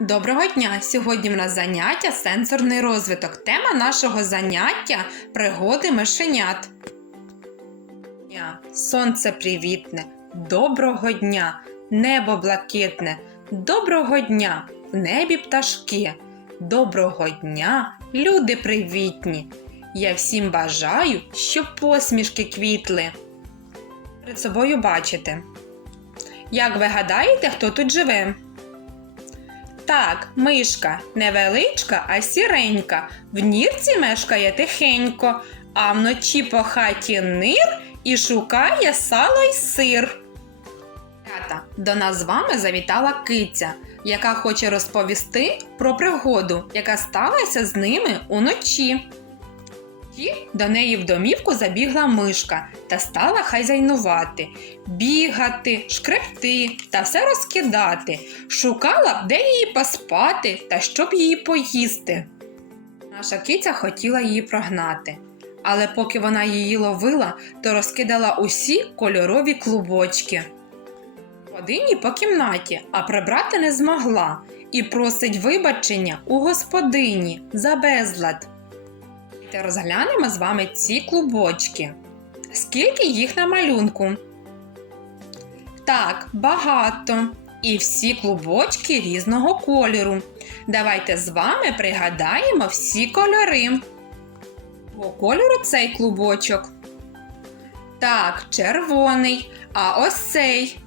Доброго дня! Сьогодні в нас заняття сенсорний розвиток. Тема нашого заняття пригоди мишенят. Сонце привітне, доброго дня, небо блакитне, доброго дня, в небі пташки, доброго дня, люди привітні. Я всім бажаю, щоб посмішки квітли. Перед собою бачите. Як ви гадаєте, хто тут живе? Так, мишка невеличка, а сіренька. В нірці мешкає тихенько, а вночі по хаті нир і шукає сало й сир. Рята, до нас з вами завітала киця, яка хоче розповісти про пригоду, яка сталася з ними уночі. І до неї в домівку забігла мишка та стала хазяйнувати, бігати, шкребти та все розкидати. Шукала, де її поспати та щоб її поїсти. Наша киця хотіла її прогнати, але поки вона її ловила, то розкидала усі кольорові клубочки. Ходині по кімнаті, а прибрати не змогла і просить вибачення у господині за безлад. Та розглянемо з вами ці клубочки. Скільки їх на малюнку? Так, багато. І всі клубочки різного кольору. Давайте з вами пригадаємо всі кольори. По кольору цей клубочок. Так, червоний. А ось цей.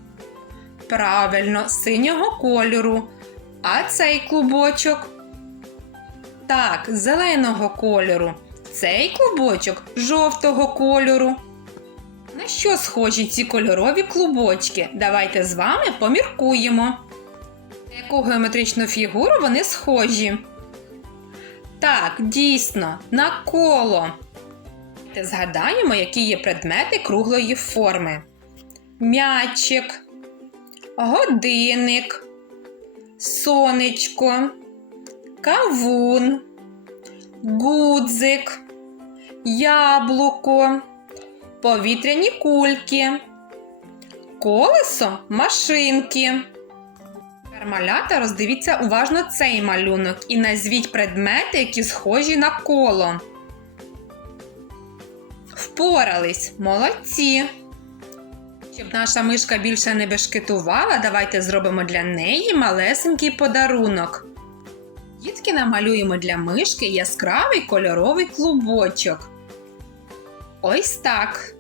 Правильно, синього кольору. А цей клубочок. Так, зеленого кольору. Цей клубочок жовтого кольору. На що схожі ці кольорові клубочки? Давайте з вами поміркуємо. На яку геометричну фігуру вони схожі? Так, дійсно, на коло. Давайте згадаємо, які є предмети круглої форми: м'ячик, годинник, сонечко, кавун, гудзик, яблуко, повітряні кульки, колесо машинки. Тепер, Малята, роздивіться уважно цей малюнок і назвіть предмети, які схожі на коло. Впорались, молодці. Щоб наша мишка більше не бешкетувала, давайте зробимо для неї малесенький подарунок. Дітки намалюємо для мишки яскравий кольоровий клубочок. Ось так.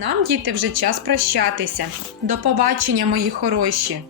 Нам, діти, вже час прощатися. До побачення, мої хороші!